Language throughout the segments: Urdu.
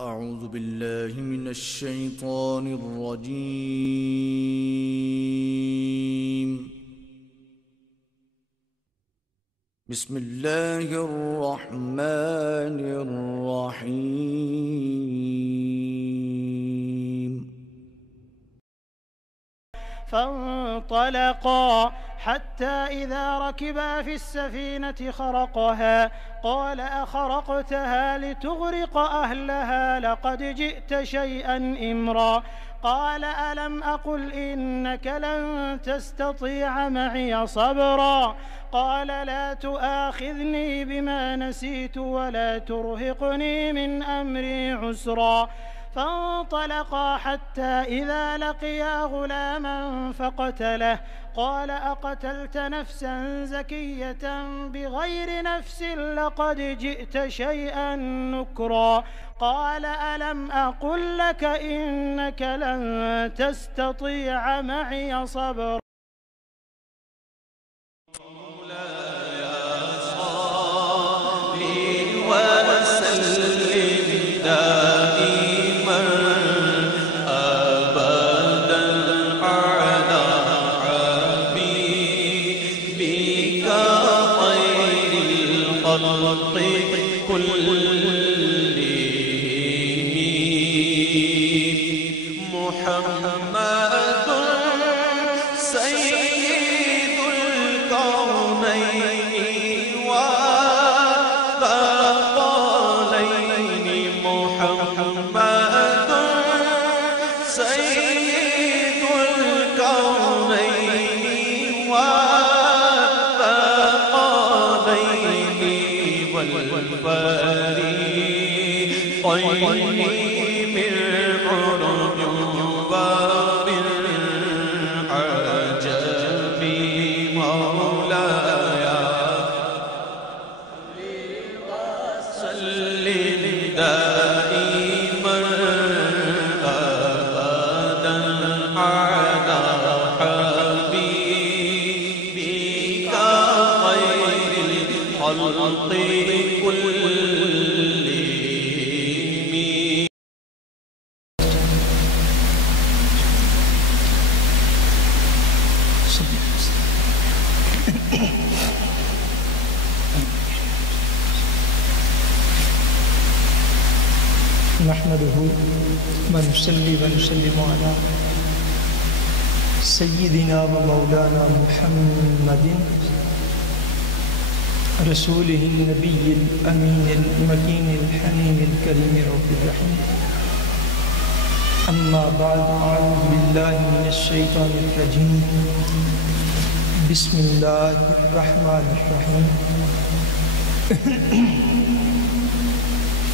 أعوذ بالله من الشيطان الرجيم. بسم الله الرحمن الرحيم. فانطلقا حتى إذا ركبا في السفينة خرقها قال أخرقتها لتغرق أهلها لقد جئت شيئا إمرا قال ألم أقل إنك لن تستطيع معي صبرا قال لا تؤاخذني بما نسيت ولا ترهقني من أمري عسرا فانطلقا حتى إذا لقيا غلاما فقتله قال أقتلت نفسا زكية بغير نفس لقد جئت شيئا نكرا قال ألم أقل لك إنك لن تستطيع معي صبرا نحمده ونصلي ونسلم على سيدنا ومولانا محمد رسوله النبي الأمين المكين الحنين الكريم رب الرحيم. أما بعد، أعوذ بالله من الشيطان الرجيم. بسم الله الرحمن الرحيم.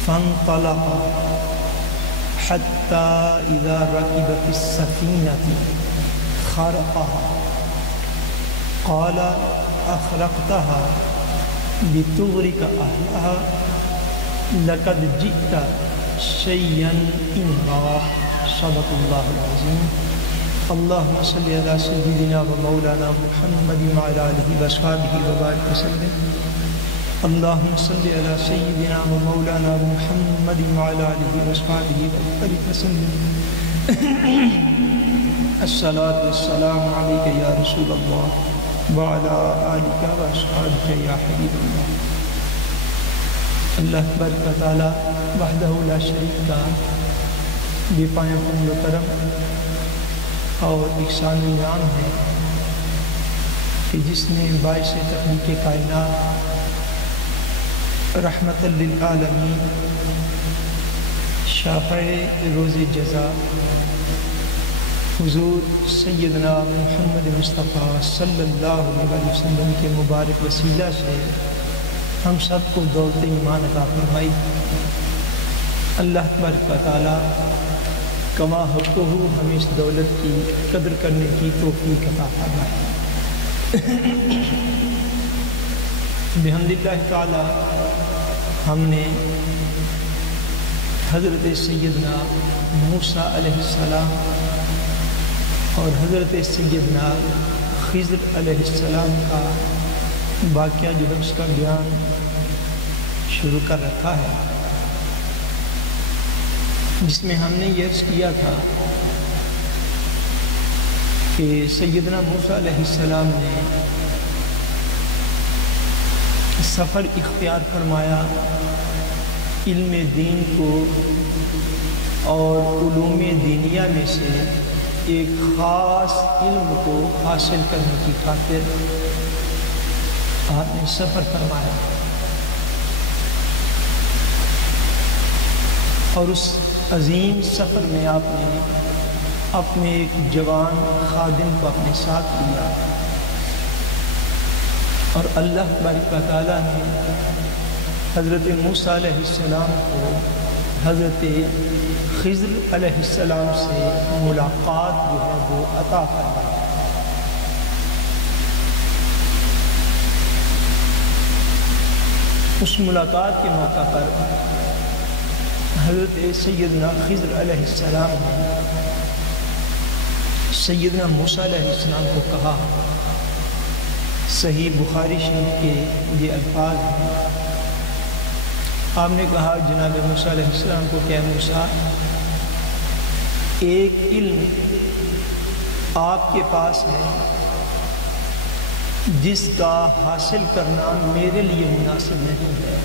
فانطلق حتى إذا ركب في السفينة خرقها قال أخرقتها لتغرق أهلها لقد جئت شيئا إمرا. صدق الله العظيم. اللهم صل على سيدنا ومولانا محمد وعلى آله وصحبه وبارك وسلم. اللهم صل على سيدنا ومولانا محمد وعلى آله وصحبه وبارك وسلم. الصلاة والسلام عليك يا رسول الله وعلى آلك وأصحابك يا حبيب الله. اللہ تبارک و تعالی وحدہ لا شریک کا بے پایہ فضل و کرم اور احسان و انعام ہے کہ جس نے باعث تخلیق کائنات رحمت للعالمین شافع روز جزا حضور سیدنا محمد مصطفیٰ صلی اللہ علیہ وسلم کے مبارک وسیلہ سے ہم سب کو دولت ایمان عطا فرمائی. اللہ تبارک و تعالی کما حقہ ہمیں اس دولت کی قدر کرنے کی توفیق عطا فرمائے. بحمد اللہ تعالی ہم نے حضرت سیدنا موسیٰ علیہ السلام اور حضرت سیدنا خضر علیہ السلام کا واقعہ جو ہے اس کا بیان شروع کر رکھا ہے. جس میں ہم نے یہ عرض کیا تھا کہ سیدنا موسیٰ علیہ السلام نے سفر اختیار فرمایا علم دین کو اور علوم دینیہ میں سے ایک خاص علم کو حاصل کرنے کی خاطر آپ نے سفر فرمایا، اور اس عظیم سفر میں آپ نے اپنے ایک جوان خادم کو اپنے ساتھ لیا، اور اللہ تبارک و تعالیٰ نے حضرت موسیٰ علیہ السلام کو حضرت خضر علیہ السلام سے ملاقات جو ہے وہ عطا فرمائی۔ اس ملاقات کے موقع پر حضرت سیدنا خضر علیہ السلام نے سیدنا موسیٰ علیہ السلام کو کہا، صحیح بخاری شریف کے یہ الفاظ ہیں، آپ نے کہا جناب موسیٰ علیہ السلام کو کہ موسیٰ، ایک علم آپ کے پاس ہے جس کا حاصل کرنا میرے لیے مناسب نہیں ہے،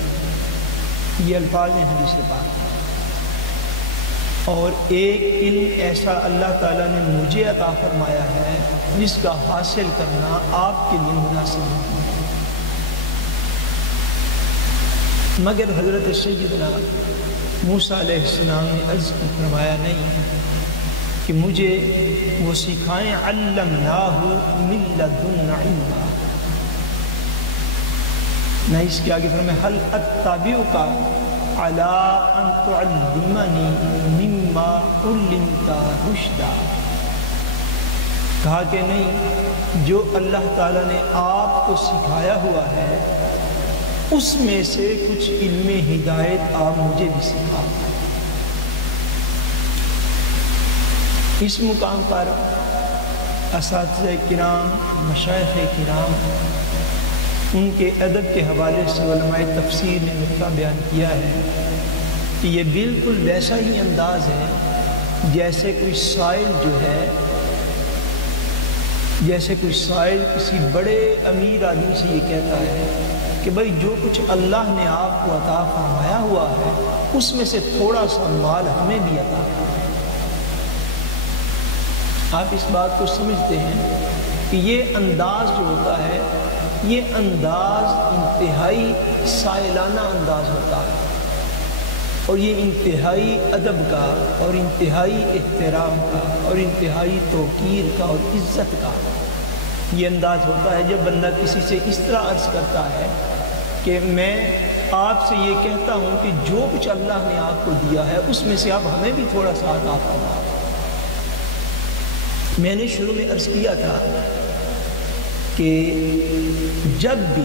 یہ الفاظ ہیں حدیث پاک، اور ایک علم ایسا اللہ تعالیٰ نے مجھے عطا فرمایا ہے جس کا حاصل کرنا آپ کے لیے مناسب نہیں ہے۔ مگر حضرت سیدنا موسیٰ علیہ السلام نے عرض فرمایا نہیں کہ مجھے وہ سکھائیں، علمناہ من لدن علما، نہ اس کے آگے فرمایا حل اتبعک علی ان تعلمنی مما علمت رشدا، کہا کہ نہیں، جو اللہ تعالیٰ نے آپ کو سکھایا ہوا ہے اس میں سے کچھ علم ہدایت آپ مجھے بھی سکھا۔ اس مقام پر اساتذہ کرام، مشائخ کرام، ان کے ادب کے حوالے سے علماء تفسیر نے نقطہ بیان کیا ہے کہ یہ بالکل ویسا ہی انداز ہے جیسے کوئی سائل جو ہے، جیسے کوئی سائل کسی بڑے امیر آدمی سے یہ کہتا ہے کہ بھائی جو کچھ اللہ نے آپ کو عطا فرمایا ہوا ہے اس میں سے تھوڑا سا مال ہمیں بھی عطا فرمائے۔ آپ اس بات کو سمجھتے ہیں کہ یہ انداز جو ہوتا ہے، یہ انداز انتہائی سائلانہ انداز ہوتا ہے، اور یہ انتہائی ادب کا اور انتہائی احترام کا اور انتہائی توقیر کا اور عزت کا یہ انداز ہوتا ہے جب بندہ کسی سے اس طرح عرض کرتا ہے کہ میں آپ سے یہ کہتا ہوں کہ جو کچھ اللہ نے آپ کو دیا ہے اس میں سے آپ ہمیں بھی تھوڑا سا عطا فرمائیں۔ میں نے شروع میں عرض کیا تھا کہ جب بھی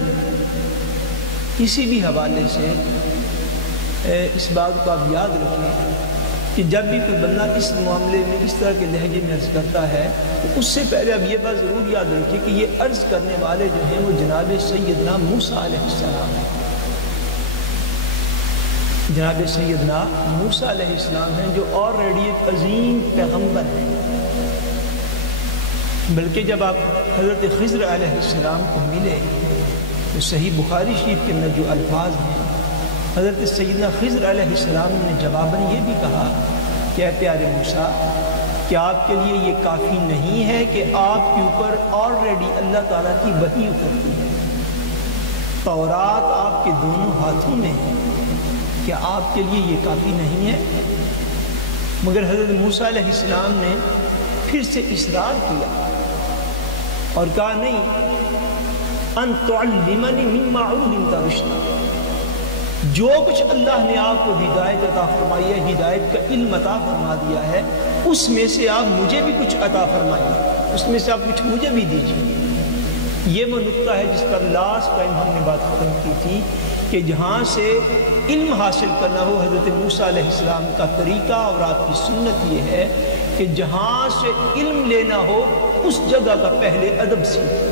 کسی بھی حوالے سے اس بات کو آپ یاد رکھیں کہ جب بھی کوئی بندہ اس معاملے میں اس طرح کے لہجے میں عرض کرتا ہے تو اس سے پہلے اب یہ بات ضرور یاد رکھیں کہ یہ عرض کرنے والے جو ہیں وہ جناب سیدنا موسیٰ علیہ السلام ہیں، جناب سیدنا موسیٰ علیہ السلام ہیں جو آلریڈی ایک عظیم پیغمبر ہیں۔ بلکہ جب آپ حضرت خضر علیہ السلام کو ملے تو صحیح بخاری شریف کے اندر جو الفاظ ہیں، حضرت سیدنا خضر علیہ السلام نے جواباً یہ بھی کہا کہ اے پیارے موسیٰ، کہ آپ کے لیے یہ کافی نہیں ہے کہ آپ کے اوپر آلریڈی اللہ تعالیٰ کی وحی اترتی ہے، تورات آپ کے دونوں ہاتھوں میں ہے، کہ آپ کے لیے یہ کافی نہیں ہے؟ مگر حضرت موسیٰ علیہ السلام نے پھر سے اصرار کیا اور کہا نہیں، ان تعلمنی مما علمت رشدا، جو کچھ اللہ نے آپ کو ہدایت عطا فرمائی ہے، ہدایت کا علم عطا فرما دیا ہے، اس میں سے آپ مجھے بھی کچھ عطا فرمائیے، اس میں سے آپ کچھ مجھے بھی دیجیے۔ یہ وہ نقطہ ہے جس پر لاسٹ ٹائم ہم نے بات ختم کی تھی کہ جہاں سے علم حاصل کرنا ہو، حضرت موسیٰ علیہ السلام کا طریقہ اور آپ کی سنت یہ ہے کہ جہاں سے علم لینا ہو اس جگہ کا پہلے ادب سیکھو،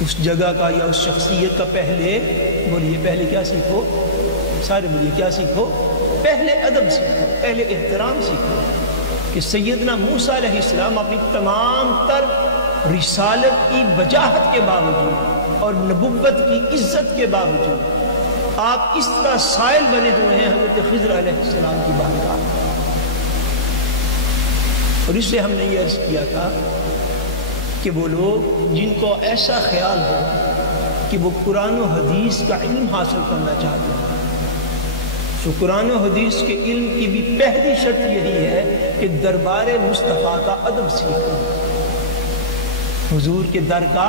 اس جگہ کا یا اس شخصیت کا پہلے بولیے، پہلے کیا سیکھو؟ سارے بولیے، کیا سیکھو؟ پہلے ادب سیکھو، پہلے احترام سیکھو کہ سیدنا موسیٰ علیہ السلام اپنی تمام تر رسالت کی وجاہت کے باوجود اور نبوت کی عزت کے باوجود آپ اس طرح سائل بنے ہوئے ہیں حضرت خضر علیہ السلام کی بارگاہ. اور اس سے ہم نے یہ عرض کیا تھا کہ وہ لوگ جن کو ایسا خیال ہو کہ وہ قرآن و حدیث کا علم حاصل کرنا چاہتے ہیں، تو قرآن و حدیث کے علم کی بھی پہلی شرط یہی ہے کہ دربار مصطفیٰ کا ادب سیکھو، حضور کے در کا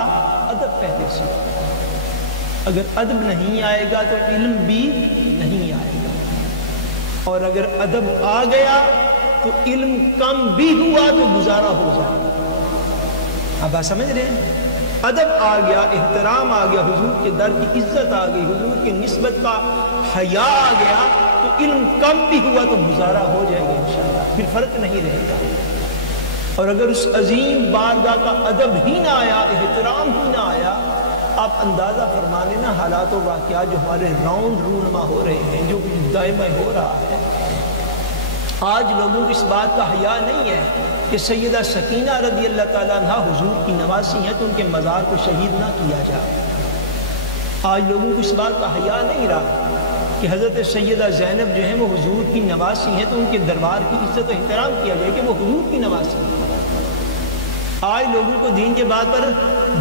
ادب پہلے سیکھو. اگر ادب نہیں آئے گا تو علم بھی نہیں آئے گا، اور اگر ادب آ گیا تو علم کم بھی ہوا تو گزارا ہو جائے گا. آپ بات سمجھ رہے ہیں؟ ادب آ گیا، احترام آ گیا، حضور کے در کی عزت آ گئی، حضور کی نسبت کا حیا آ گیا، تو علم کم بھی ہوا تو گزارا ہو جائے گا انشاءاللہ، پھر فرق نہیں رہے گا. اور اگر اس عظیم بارگاہ کا ادب ہی نہ آیا، احترام ہی نہ آیا، آپ اندازہ فرما لینا حالات و واقعات جو ہمارے راؤنڈ رونما ہو رہے ہیں، جو کچھ دائمہ ہو رہا ہے. آج لوگوں کو اس بات کا حیا نہیں ہے کہ سیدہ سکینہ رضی اللہ تعالیٰ عنہ حضور کی نواسی ہیں تو ان کے مزار کو شہید نہ کیا جائے. آج لوگوں کو اس بات کا حیا نہیں رہا کہ حضرت سیدہ زینب جو ہیں وہ حضور کی نواسی ہیں تو ان کے دربار کی عزت و احترام کیا جائے کہ وہ حضور کی نواسی ہیں. آج لوگوں کو دین کے بات پر،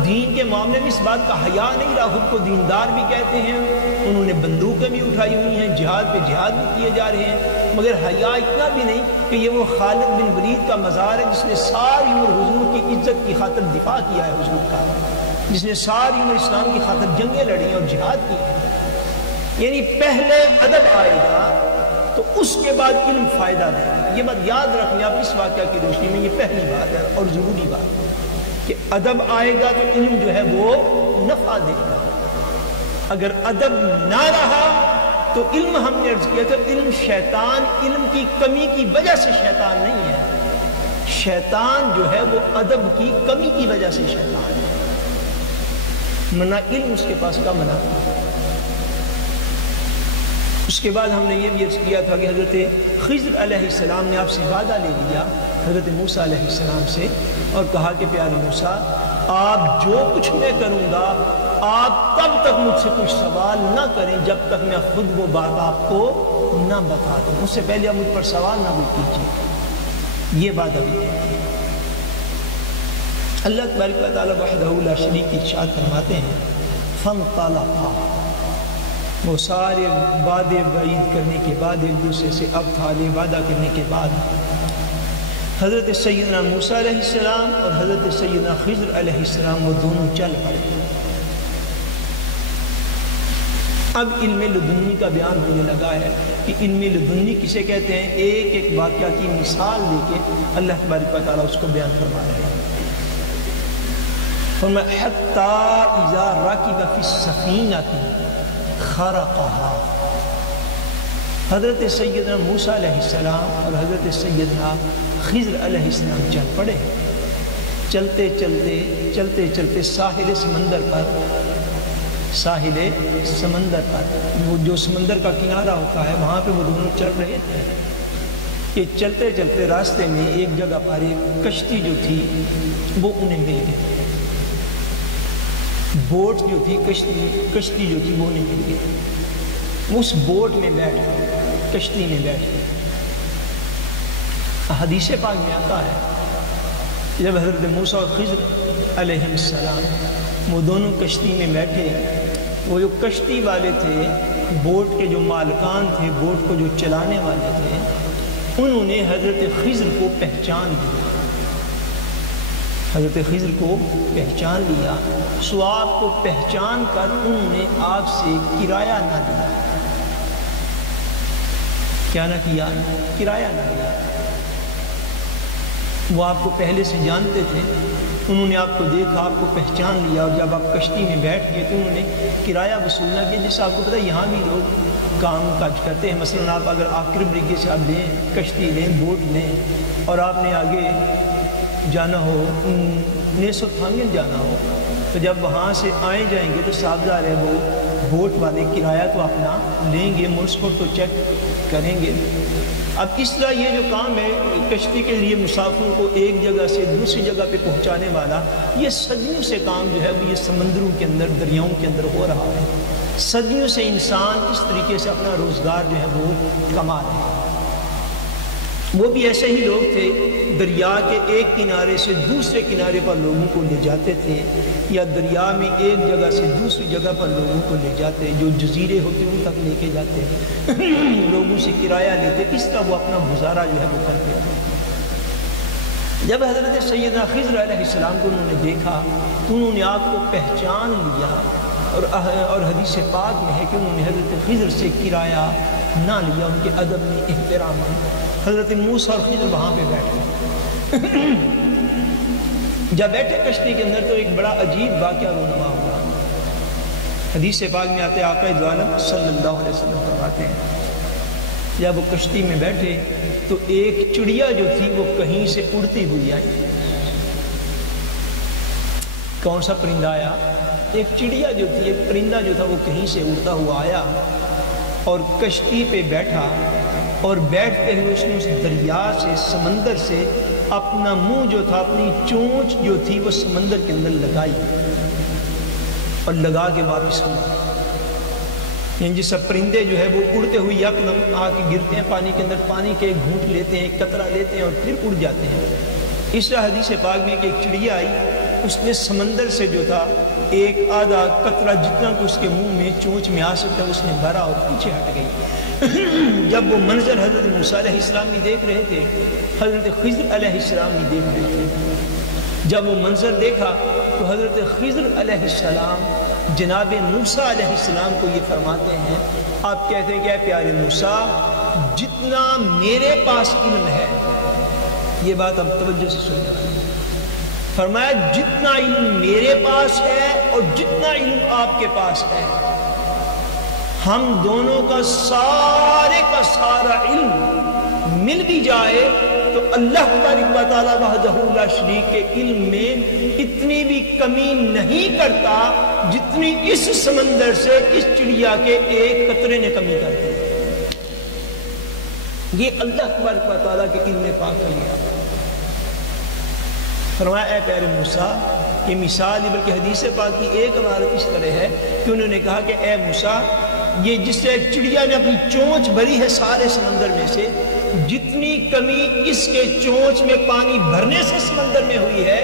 دین کے معاملے میں اس بات کا حیا نہیں رہا. خود کو دیندار بھی کہتے ہیں، انہوں نے بندوقیں بھی اٹھائی ہوئی ہیں، جہاد پہ جہاد بھی کیے جا رہے ہیں، مگر حیا اتنا بھی نہیں کہ یہ وہ خالد بن ولید کا مزار ہے جس نے ساری عمر حضور کی عزت کی خاطر دفاع کیا ہے حضور کا، جس نے ساری عمر اسلام کی خاطر جنگیں لڑی ہیں اور جہاد کی. یعنی پہلے ادب آئے گا تو اس کے بعد علم فائدہ دے گا. یہ بات یاد رکھیں آپ اس واقعہ کی روشنی میں، یہ پہلی بات ہے اور ضروری بات ہے کہ ادب آئے گا تو علم جو ہے وہ نفع دے گا. اگر ادب نہ رہا تو علم، ہم نے عرض کیا تھا، علم شیطان، علم کی کمی کی وجہ سے شیطان نہیں ہے. شیطان جو ہے وہ ادب کی کمی کی وجہ سے شیطان ہے، ورنہ علم اس کے پاس کا منع. اس کے بعد ہم نے یہ بھی عرض کیا تھا کہ حضرت خضر علیہ السلام نے آپ سے وعدہ لے لیا حضرت موسیٰ علیہ السلام سے اور کہا کہ پیارے موسیٰ، آپ جو کچھ میں کروں گا آپ تب تک مجھ سے کچھ سوال نہ کریں جب تک میں خود وہ بات آپ کو نہ بتا دوں. اس سے پہلے آپ مجھ پر سوال نہ کیجیے. یہ بات ابھی ہے. اللہ تبارک و تعالیٰ وحدہ لا شریک کی ارشاد فرماتے ہیں فانطلقا، وہ سارے وعدے وعید کرنے کے بعد ایک دوسرے سے ابطالِ وعدہ کرنے کے بعد حضرت سیدنا موسیٰ علیہ السلام اور حضرت سیدنا خضر علیہ السلام وہ دونوں چل پڑے. اب علم لدنی کا بیان ہونے لگا ہے کہ علم لدنی کسے کہتے ہیں. ایک ایک واقعہ کی مثال دے کے اللہ تبارک و تعالیٰ اس کو بیان فرما رہے ہیں. فرمایا حتی اذا رکب فی السفینۃ خرقها، حضرت سیدنا موسیٰ علیہ السلام اور حضرت سیدنا خضر علیہ السلام چل پڑے. چلتے چلتے چلتے چلتے ساحل سمندر پر، ساحل سمندر پر، وہ جو سمندر کا کنارہ ہوتا ہے وہاں پہ وہ دونوں چل رہے تھے. کہ چلتے چلتے راستے میں ایک جگہ پر ایک کشتی جو تھی وہ انہیں مل گئی. بوٹ جو تھی، کشتی جو تھی وہ نہیں مل گئی. اس بوٹ میں بیٹھ گئے، کشتی میں بیٹھ گئے. حدیث پاک میں آتا ہے جب حضرت موسیٰ اور خضر علیہ السلام وہ دونوں کشتی میں بیٹھے، وہ جو کشتی والے تھے، بوٹ کے جو مالکان تھے، بوٹ کو جو چلانے والے تھے، انہوں نے حضرت خضر کو پہچان لیا. حضرت خضر کو پہچان لیا. سو آپ کو پہچان کر انہوں نے آپ سے کرایہ نہ دیا. کیا نہ کیا؟ کرایہ نہ دیا. وہ آپ کو پہلے سے جانتے تھے، انہوں نے آپ کو دیکھا، آپ کو پہچان لیا، اور جب آپ کشتی میں بیٹھ گئے تو انہوں نے کرایہ وصول نہ کیا. جس سے آپ کو پتہ ہے یہاں بھی لوگ کام کاج کرتے ہیں. مثلا آپ اگر آخر بریگے سے آپ لیں، کشتی لیں، بوٹ لیں، اور آپ نے آگے جانا ہو، نیسو تھانگن جانا ہو، تو جب وہاں سے آئے جائیں گے تو صاحب ظاہر ہے وہ بوٹ والے کرایہ تو اپنا لیں گے، ملسپورٹ تو چیک کریں گے۔ اب اس طرح یہ جو کام ہے کشتی کے لیے مسافروں کو ایک جگہ سے دوسری جگہ پہ پہنچانے والا، یہ صدیوں سے کام جو ہے وہ یہ سمندروں کے اندر، دریاؤں کے اندر ہو رہا ہے۔ صدیوں سے انسان اس طریقے سے اپنا روزگار جو ہے وہ کما رہے ہیں۔ وہ بھی ایسے ہی لوگ تھے، دریا کے ایک کنارے سے دوسرے کنارے پر لوگوں کو لے جاتے تھے، یا دریا میں ایک جگہ سے دوسری جگہ پر لوگوں کو لے جاتے، جو جزیرے ہوتے ان تک لے کے جاتے، لوگوں سے کرایہ لیتے، اس طرح وہ اپنا گزارا جو ہے وہ کرتے تھے۔ جب حضرت سیدنا خضر علیہ السلام کو انہوں نے دیکھا تو انہوں نے آپ کو پہچان لیا، اور حدیث پاک میں ہے کہ انہوں نے حضرت خضر سے کرایہ نہ لیا، ان کے ادب میں، احترام میں۔ حضرت موسیٰ اور خضر وہاں پہ بیٹھے، جب بیٹھے کشتی کے اندر تو ایک بڑا عجیب واقعہ رونما ہوا۔ حدیث پاک میں آتے آقا دو عالم صلی اللہ علیہ وسلم فرماتے ہیں جب وہ کشتی میں بیٹھے تو ایک چڑیا جو تھی وہ کہیں سے اڑتی ہوئی آئی۔ کون سا پرندہ آیا؟ ایک چڑیا جو تھی، ایک پرندہ جو تھا وہ کہیں سے اڑتا ہوا آیا اور کشتی پہ بیٹھا، اور بیٹھتے ہوئے اس نے اس دریا سے، سمندر سے اپنا منہ جو تھا، اپنی چونچ جو تھی وہ سمندر کے اندر لگائی اور لگا کے واپس ہوا۔ یعنی جس پرندے جو ہے وہ اڑتے ہوئے یکدم آ کے گرتے ہیں پانی کے اندر، پانی کے ایک گھونٹ لیتے ہیں، ایک قطرہ لیتے ہیں اور پھر اڑ جاتے ہیں۔ اس طرح حدیث پاک میں کہ ایک چڑیا آئی، اس نے سمندر سے جو تھا ایک آدھا قطرہ جتنا کہ اس کے منہ میں چونچ میں آ سکتا اس نے بھرا اور پیچھے ہٹ گئی۔ جب وہ منظر حضرت موسیٰ علیہ السلام بھی دیکھ رہے تھے، حضرت خضر علیہ السلام بھی دیکھ رہے تھے۔ جب وہ منظر دیکھا تو حضرت خضر علیہ السلام جناب موسیٰ علیہ السلام کو یہ فرماتے ہیں، آپ کہتے ہیں کہ اے پیارے موسیٰ، جتنا میرے پاس علم ہے، یہ بات اب توجہ سے سننا، فرمایا جتنا علم میرے پاس ہے اور جتنا علم آپ کے پاس ہے، ہم دونوں کا سارا علم مل بھی جائے تو اللہ تبارک و تعالیٰ وحدہ لا شریک کے علم میں اتنی بھی کمی نہیں کرتا جتنی اس سمندر سے اس چڑیا کے ایک قطرے نے کمی کر دی۔ یہ اللہ تبارک و تعالیٰ کے علم پاک ہے۔ فرمایا اے پیارے موسیٰ، یہ مثال بلکہ حدیث پاک کی ایک عبارت اس طرح ہے کہ انہوں نے کہا کہ اے موسیٰ، یہ جس سے چڑیا نے اپنی چونچ بھری ہے سارے سمندر میں سے، جتنی کمی اس کے چونچ میں پانی بھرنے سے سمندر میں ہوئی ہے،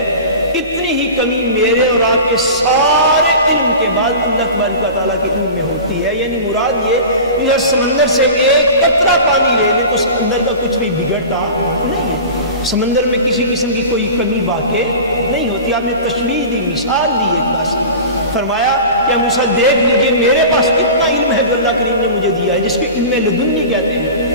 اتنی ہی کمی میرے اور آپ کے سارے علم کے بعد اللہ تبارک و تعالیٰ کے علم میں ہوتی ہے۔ یعنی مراد یہ کہ سمندر سے ایک قطرہ پانی لے لے تو سمندر کا کچھ بھی بگڑتا نہیں ہے، سمندر میں کسی قسم کی کوئی کمی واقع نہیں ہوتی۔ آپ نے تشبیہ دی، مثال دی ایک بات، فرمایا کہ موسیٰ دیکھ لیجئے میرے پاس کتنا علم ہے جو اللہ کریم نے مجھے دیا ہے، جس کو علم لدنی کہتے ہیں۔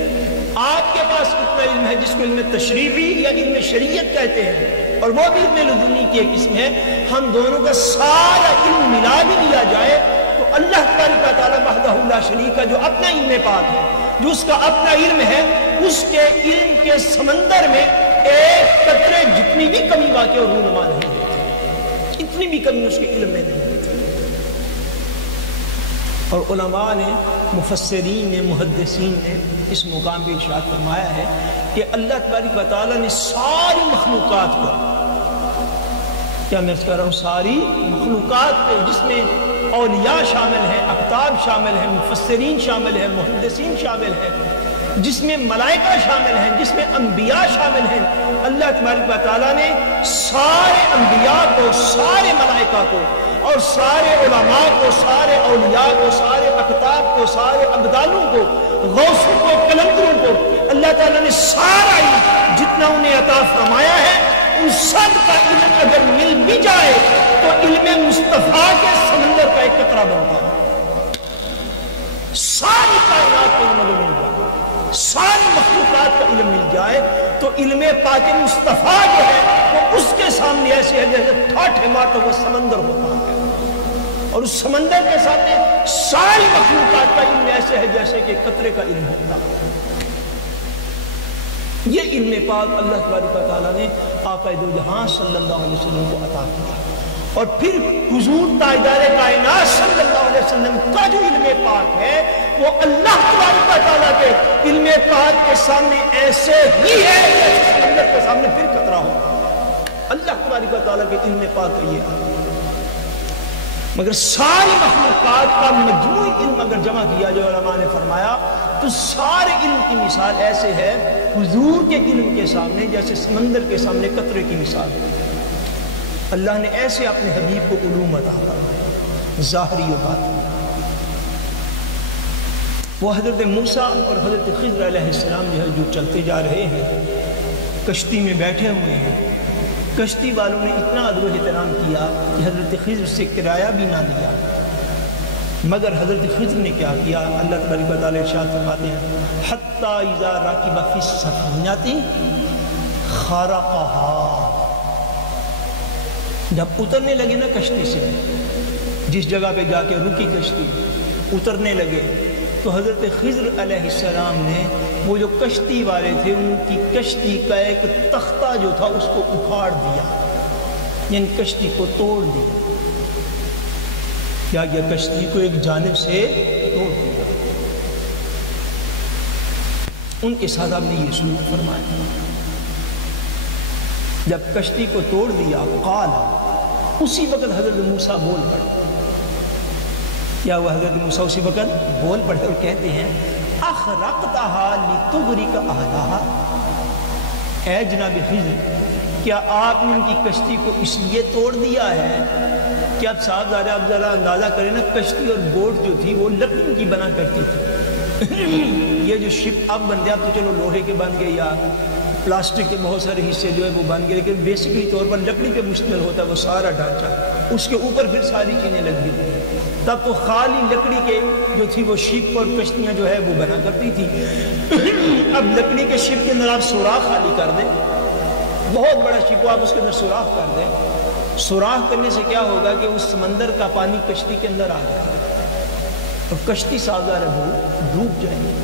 آپ کے پاس کتنا علم ہے جس کو علم تشریعی یا علم شریعت کہتے ہیں، اور وہ بھی علم لدنی کی ایک قسم ہے۔ ہم دونوں کا سارا علم ملا بھی دیا جائے تو اللہ تبارک و تعالیٰ وحدہ لا شریک کا جو اپنا علم پاک ہے، جو اس کا اپنا علم ہے، اس کے علم کے سمندر میں ایک قطرے جتنی بھی کمی واقع اور رونما نہیں ہوتی، اتنی بھی کمی اس کے علم میں نہیں ہوتی۔ اور علماء نے، مفسرین نے، محدثین نے اس مقام پہ ارشاد فرمایا ہے کہ اللہ تبارک و تعالیٰ نے ساری مخلوقات کو، کیا میں عرض کر رہا ہوں، ساری مخلوقات کو، جس میں اولیاء شامل ہیں، اقطاب شامل ہیں، مفسرین شامل ہیں، محدثین شامل ہیں، جس میں ملائکہ شامل ہیں، جس میں انبیاء شامل ہیں، اللہ تبارک و تعالیٰ نے سارے انبیاء کو، سارے ملائکہ کو اور سارے علماء کو، سارے اولیاء کو، سارے اقطاب کو، سارے ابدالوں کو، غوثوں کو، قلندروں کو اللہ تعالیٰ نے سارا علم جتنا انہیں عطا فرمایا ہے، ان سب کا علم اگر مل بھی جائے تو علم مصطفیٰ کے سمندر کا ایک قطرہ بنتا ہے۔ ساری کائنات کا علم مل جائے، ساری مخلوقات کا علم مل جائے تو علم پاک مصطفیٰ جو ہے وہ اس کے سامنے ایسے ہے جیسے ٹھاٹھے مارتا ہوا سمندر ہوتا ہے، اور اس سمندر کے سامنے ساری مخلوقات کا علم ایسے ہے جیسے کہ قطرے کا علم ہوتا ہے۔ یہ علم پاک اللہ تبارک و تعالیٰ نے آقا دو جہاں صلی اللہ علیہ وسلم کو عطا کیا، اور پھر حضور تاجدار کائنات صلی اللہ علیہ وسلم کا جو علم پاک ہے وہ اللہ تبارک و تعالیٰ کے علم پاک کے سامنے ایسے ہی ہے جیسے سمندر کے سامنے پھر قطرہ ہو. اللہ تبارک و تعالیٰ کے علم پاک کا یہ حال. مگر ساری مخلوقات کا مجموعی علم اگر جمع کیا جو علماء نے فرمایا تو سارے علم کی مثال ایسے ہے حضور کے علم کے سامنے جیسے سمندر کے سامنے قطرے کی مثال ہے. اللہ نے ایسے اپنے حبیب کو علوم عطا فرمایا ظاہری و باطنی. وہ حضرت موسیٰ اور حضرت خضر علیہ السلام جو چلتے جا رہے ہیں کشتی میں بیٹھے ہوئے ہیں. کشتی والوں نے اتنا ادب و احترام کیا کہ حضرت خضر سے کرایہ بھی نہ لیا. مگر حضرت خضر نے کیا کیا؟ اللہ تبارک و تعالیٰ ارشاد فرماتے ہیں حتی اذا راکب فی السفینۃ خرقها. جب اترنے لگے نا کشتی سے، جس جگہ پہ جا کے رکی کشتی، اترنے لگے تو حضرت خضر علیہ السلام نے وہ جو کشتی والے تھے ان کی کشتی کا ایک تختہ جو تھا اس کو اکھاڑ دیا، یعنی کشتی کو توڑ دیا. کیا کیا؟ کشتی کو ایک جانب سے توڑ دیا. ان کے ساتھ آپ نے یہ سلوک فرمایا. جب کشتی کو توڑ دیا قال، اسی وقت حضرت موسیٰ بول پڑے. کیا ہوا؟ حضرت موسیٰ اسی وقت بول پڑے اور کہتے ہیں اخرقتها لتغرق اهلها. اے جناب خضر، کیا آپ نے ان کی کشتی کو اس لیے توڑ دیا ہے کہ اب صاحب آپ ذرا اندازہ کریں نا، کشتی اور بوٹ جو تھی وہ لکڑی کی بنا کرتی تھی. یہ جو شپ اب بن گیا تو چلو لوہے کے بن گئے یا پلاسٹک کے بہت سارے حصے جو ہے وہ بن گئے، لیکن بیسکلی طور پر لکڑی پہ مشتمل ہوتا ہے وہ سارا ڈھانچہ. اس کے اوپر پھر ساری چیزیں لگ گئی. تب تو خالی لکڑی کے جو تھی وہ شپ اور کشتیاں جو ہے وہ بنا کرتی تھی. اب لکڑی کے شپ کے اندر آپ سوراخ خالی کر دیں، بہت بڑا شپ ہو آپ اس کے اندر سوراخ کر دیں. سوراخ کرنے سے کیا ہوگا کہ اس سمندر کا پانی کشتی کے اندر آ جائے گا اور کشتی سازگار ہے وہ ڈوب جائے گی.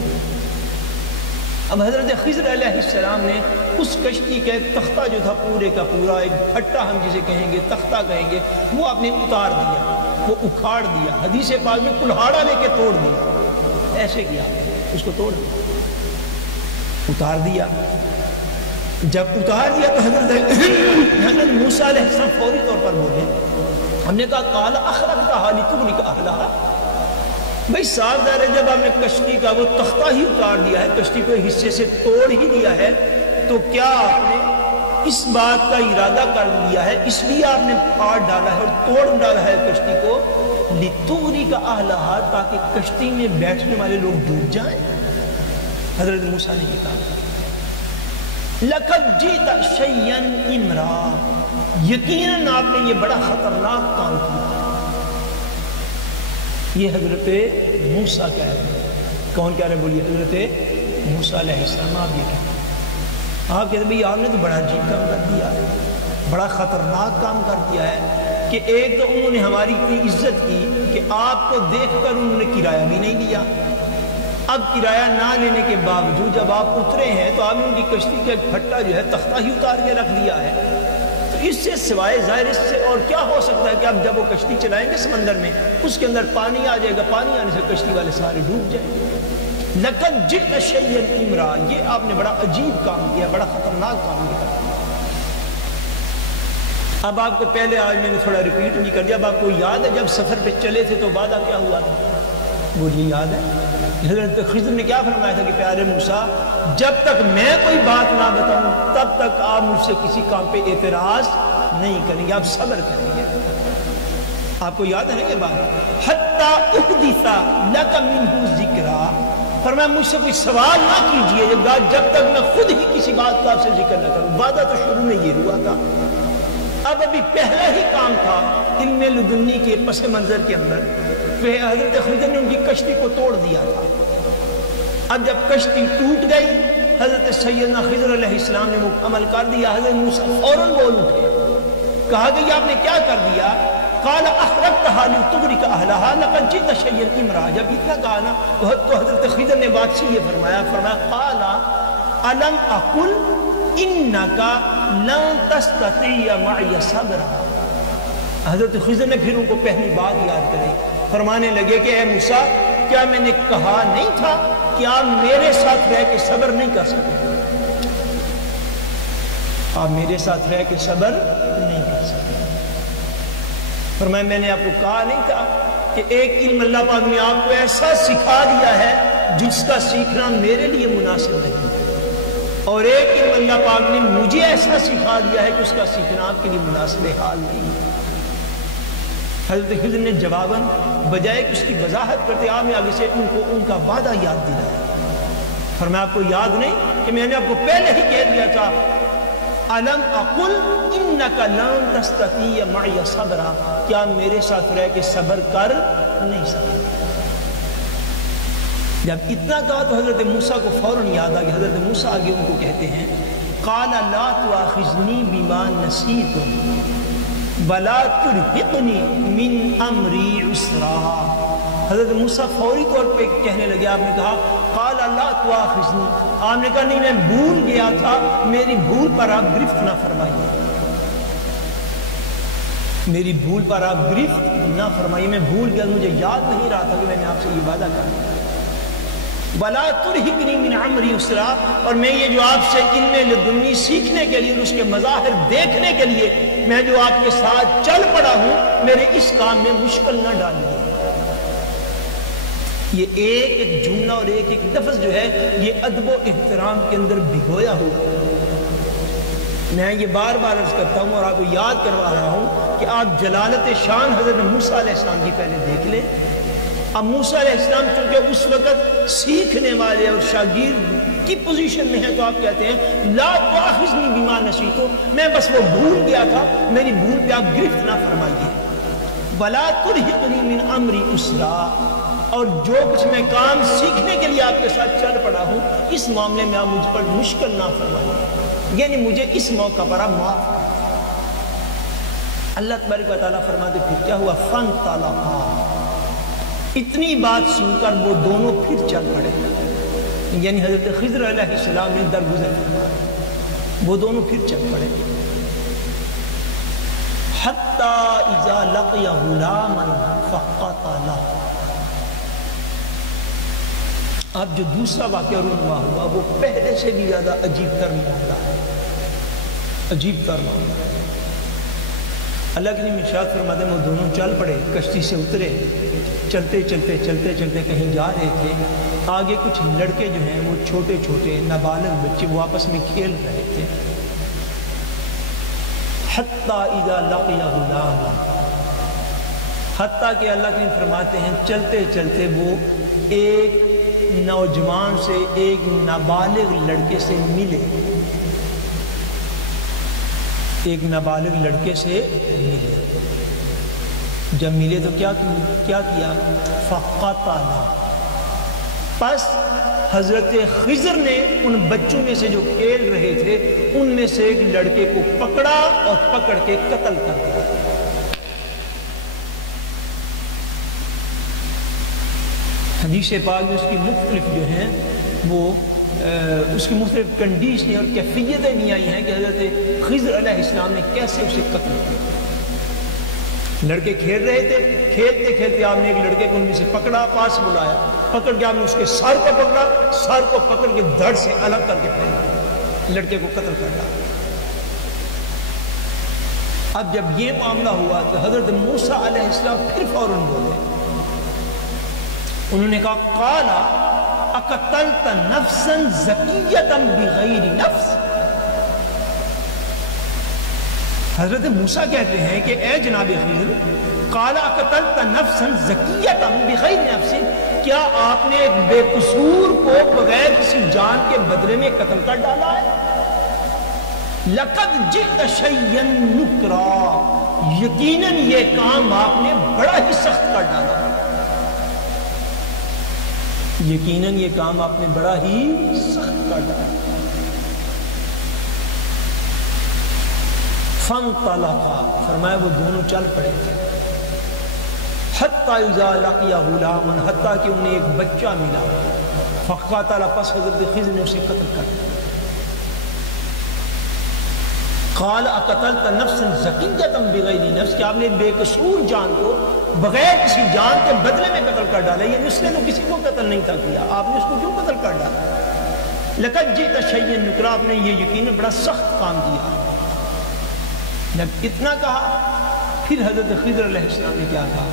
اب حضرت خضر علیہ السلام نے اس کشتی کا ایک تختہ جو تھا پورے کا پورا، ایک پھٹا ہم جسے کہیں گے، تختہ کہیں گے، وہ آپ نے اتار دیا، وہ اکھاڑ دیا. حدیث پاک میں کلہاڑا لے کے توڑ دیا. ایسے کیا؟ اس کو توڑ دیا، اتار دیا. جب اتار دیا تو حضرت موسیٰ علیہ السلام فوری طور پر بولے. ہم نے کہا قال اخرقتها لتغرق اهلها. بھئی صاف ظاہر ہے جب آپ نے کشتی کا وہ تختہ ہی اتار دیا ہے، کشتی کو حصے سے توڑ ہی دیا ہے، تو کیا آپ نے اس بات کا ارادہ کر لیا ہے، اس لیے آپ نے پاڑ ڈالا ہے اور توڑ ڈالا ہے کشتی کو لتغرق اهلها، تاکہ کشتی میں بیٹھنے والے لوگ ڈوب جائیں؟ حضرت موسیٰ نے یہ کہا لقد جئت شیئا امرا، یقیناً آپ نے یہ بڑا خطرناک کام کیا. یہ حضرت موسیٰ کہہ رہے ہیں. کون کہہ رہے ہیں؟ بولیے. حضرت موسیٰ علیہ السلام. آپ یہ کہتے ہیں، آپ کہتے ہیں بھئی آپ نے تو بڑا عجیب کام کر دیا ہے، بڑا خطرناک کام کر دیا ہے کہ ایک تو انہوں نے ہماری اتنی عزت کی کہ آپ کو دیکھ کر انہوں نے کرایہ بھی نہیں لیا. اب کرایہ نہ لینے کے باوجود جب آپ اترے ہیں تو آپ نے ان کی کشتی کا ایک پھٹا جو ہے تختہ ہی اتار کے رکھ دیا ہے. تو اس سے سوائے ظاہر اس سے اور کیا ہو سکتا ہے کہ اب جب وہ کشتی چلائیں گے سمندر میں اس کے اندر پانی آ جائے گا، پانی آنے سے کشتی والے سارے ڈوب جائیں گے. لقد جئت شیئا امرا، یہ آپ نے بڑا عجیب کام کیا، بڑا خطرناک کام کیا. اب آپ کو پہلے آج میں نے تھوڑا ریپیٹ نہیں کر دیا. اب آپ کو یاد ہے جب سفر پہ چلے تھے تو وعدہ کیا ہوا تھا؟ مجھے یاد ہے حضرت خضر نے کیا فرمایا تھا کہ پیارے موسیٰ، جب تک میں کوئی بات نہ بتاؤں تب تک آپ مجھ سے کسی کام پہ اعتراض نہیں کریں گے، آپ صبر کریں گے. آپ کو یاد ہے نا یہ بات؟ حتی احدث لک منہ ذکرا، فرمایا مجھ سے کوئی سوال نہ کیجئے جب تک میں خود ہی کسی بات کا آپ سے ذکر نہ کروں. وعدہ تو شروع میں یہ ہوا تھا. اب ابھی پہلا ہی کام تھا علم لدنی کے پس منظر کے اندر، حضرت خضر نے ان کی کشتی کو توڑ دیا تھا. اب جب کشتی ٹوٹ گئی حضرت سیدنا خضر علیہ السلام نے وہ عمل کر دیا. حضرت موسیٰ فوراً بول اٹھے، کہا کہ یہ آپ نے کیا کر دیا؟ قال اخرقتها لتغرق اهلها لقد جئت شيئا امرا. جب اتنا کہا نا تو حضرت خضر نے بات سے یہ فرمایا قال الم اقل انك لن تستطيع معي صبرا. حضرت خضر نے پھر ان کو پہلی بات یاد کرائی، فرمانے لگے کہ اے موسیٰ، کیا میں نے کہا نہیں تھا کہ آپ میرے ساتھ رہ کے صبر نہیں کر سکتے؟ آپ میرے ساتھ رہ کے صبر نہیں کر سکتے۔ فرمایا میں نے آپ کو کہا نہیں تھا کہ ایک علم اللہ پاک نے آپ کو ایسا سکھا دیا ہے جس کا سیکھنا میرے لیے مناسب نہیں، اور ایک علم اللہ پاک نے مجھے ایسا سکھا دیا ہے کہ اس کا سیکھنا آپ کے لیے مناسب حال نہیں۔ حضرت خضر نے جواباً بجائے کہ اس کی وضاحت کرتے آپ نے آگے سے ان کو ان کا وعدہ یاد دلایا۔ فرمایا آپ کو یاد نہیں کہ میں نے آپ کو پہلے ہی کہہ دیا تھا الم اقل انک لن تستطیع معی صبرا، کیا میرے ساتھ رہ کے صبر کر نہیں سکتے؟ جب اتنا کہا تو حضرت موسیٰ کو فوراً یاد آ گیا۔ حضرت موسیٰ آگے ان کو کہتے ہیں قال لا تؤاخذنی بما نسیت ولا ترهقنی من امری عسرا۔ حضرت موسیٰ فوری طور پہ کہنے لگے، آپ نے کہا قال لا تؤاخذنی، آپ نے کہا نہیں میں بھول گیا تھا، میری بھول پر آپ گرفت نہ فرمائیے، میری بھول پر آپ گرفت نہ فرمائیے، میں بھول گیا، مجھے یاد نہیں رہا تھا کہ میں نے آپ سے یہ وعدہ کیا۔ وَلَا تُرْهِقْنِي مِنْ عَمْرِي عُسْرًا، اور میں یہ جو آپ سے علم لدنی سیکھنے کے لیے، اس کے مظاہر دیکھنے کے لیے میں جو آپ کے ساتھ چل پڑا ہوں، میرے اس کام میں مشکل نہ ڈالیے۔ یہ ایک ایک جملہ اور ایک ایک لفظ جو ہے یہ ادب و احترام کے اندر بھگویا ہوا۔ میں یہ بار بار عرض کرتا ہوں اور آپ کو یاد کروا رہا ہوں کہ آپ جلالت شان حضرت موسیٰ علیہ السلام کی پہلے دیکھ لیں۔ اب موسیٰ علیہ السلام چونکہ اس وقت سیکھنے والے اور شاگرد کی پوزیشن میں ہیں، تو آپ کہتے ہیں لا تؤاخذنی بما نسیت، میں بس وہ بھول گیا تھا، میری بھول پہ آپ گرفت نہ فرمائیے۔ ولا ترهقنی من امری عسرا، اور جو کچھ میں کام سیکھنے کے لیے آپ کے ساتھ چل پڑا ہوں، اس معاملے میں آپ مجھ پر مشکل نہ فرمائیے، یعنی مجھے اس موقع پر آپ معاف کریں۔ اللہ تبارک و تعالیٰ فرماتے پھر کیا ہوا؟ فانطلقا، اتنی بات سن کر وہ دونوں پھر چل پڑے، یعنی حضرت خضر علیہ السلام نے درگزر فرمایا، وہ دونوں پھر چل پڑے۔ حتی اذا لقی غلاما فقتلہ، اب جو دوسرا واقعہ رونما ہوا وہ پہلے سے بھی زیادہ عجیب تر معاملہ ہے، عجیب تر معاملہ۔ اللہ کے نبی ارشاد فرماتے ہیں وہ دونوں چل پڑے، کشتی سے اترے، چلتے چلتے چلتے چلتے کہیں جا رہے تھے، آگے کچھ لڑکے جو ہیں وہ چھوٹے چھوٹے نابالغ بچے وہ آپس میں کھیل رہے تھے۔ حتی اذا لقی غلاما، حتیٰ کہ اللہ کے نبی فرماتے ہیں چلتے چلتے وہ ایک نوجوان سے، ایک نابالغ لڑکے سے ملے، ایک نابالغ لڑکے سے ملے۔ جب ملے تو کیا کیا؟ فقتلہ، پس حضرت خضر نے ان بچوں میں سے جو کھیل رہے تھے ان میں سے ایک لڑکے کو پکڑا اور پکڑ کے قتل کر دیا۔ حدیث پاک میں اس کی مختلف جو ہیں وہ اس کی مختلف کنڈیشنیں اور کیفیتیں بھی آئی ہیں کہ حضرت خضر علیہ السلام نے کیسے اسے قتل کیا۔ لڑکے کھیل رہے تھے، کھیلتے کھیلتے آپ نے ایک لڑکے کو ان میں سے پکڑا، پاس بلایا، پکڑ کے آپ نے اس کے سر کو پکڑا، سر کو پکڑ کے دھڑ سے الگ کر کے پھینکا، لڑکے کو قتل کر ڈالا۔ اب جب یہ معاملہ ہوا تو حضرت موسیٰ علیہ السلام پھر فوراً بولے، انہوں نے کہا قال اقتلت نفسا زکیۃ بغیر نفس، حضرت موسیٰ کہتے ہیں کہ اے جناب خضر، قال اقتلت نفسا زکیۃ بغیر نفس، کیا آپ نے ایک بے قصور کو بغیر کسی جان کے بدلے میں قتل کر ڈالا ہے؟ لقد جئت شیئا نکرا، یقیناً یہ کام آپ نے بڑا ہی سخت کر ڈالا، یقیناً یہ کام آپ نے بڑا ہی سخت کر ڈالا۔ فانطلقا، فرمایا وہ دونوں چل پڑے تھے۔ حتی اذا لقی غلاما، حتیٰ کہ انہیں ایک بچہ ملا، فقتلہ، پس حضرت خضر نے اسے قتل کر دیا۔ قال اقتلت نفسا زکیۃ بغیر نفس، کہ آپ نے بے قصور جان کو بغیر کسی جان کے بدلے میں قتل کر ڈالا، یعنی اس نے تو کسی کو قتل نہیں تھا کیا، آپ نے اس کو کیوں قتل کر ڈالا؟ لقد جئت شیئا نکرا، آپ نے یہ یقیناً بڑا سخت کام کیا۔ جب اتنا کہا پھر حضرت خضر علیہ السلام نے کیا کہا؟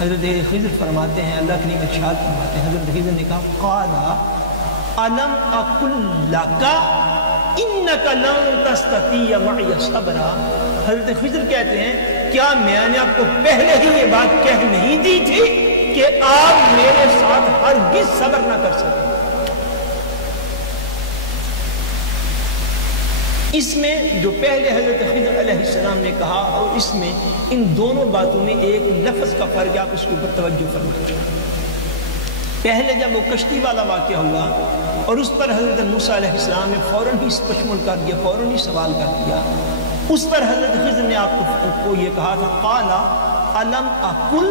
حضرت خضر فرماتے ہیں، اللہ کریم ارشاد فرماتے ہیں، حضرت خضر نے کہا قال الم اقل لک انک لن تستطیع معی صبرا۔ حضرت خضر کہتے ہیں کیا میں نے آپ کو پہلے ہی یہ بات کہہ نہیں دی تھی کہ آپ میرے ساتھ ہرگز صبر نہ کر سکیں؟ اس میں جو پہلے حضرت خضر علیہ السلام نے کہا اور اس میں، ان دونوں باتوں میں ایک لفظ کا فرق ہے، آپ اس کے اوپر توجہ فرمائیں۔ پہلے جب وہ کشتی والا واقعہ ہوا اور اس پر حضرت موسیٰ علیہ السلام نے فوراً ہی پشمول کر دیا، فوراً ہی سوال کر دیا، اس پر حضرت خضر نے آپ کو یہ کہا تھا قال الم اقل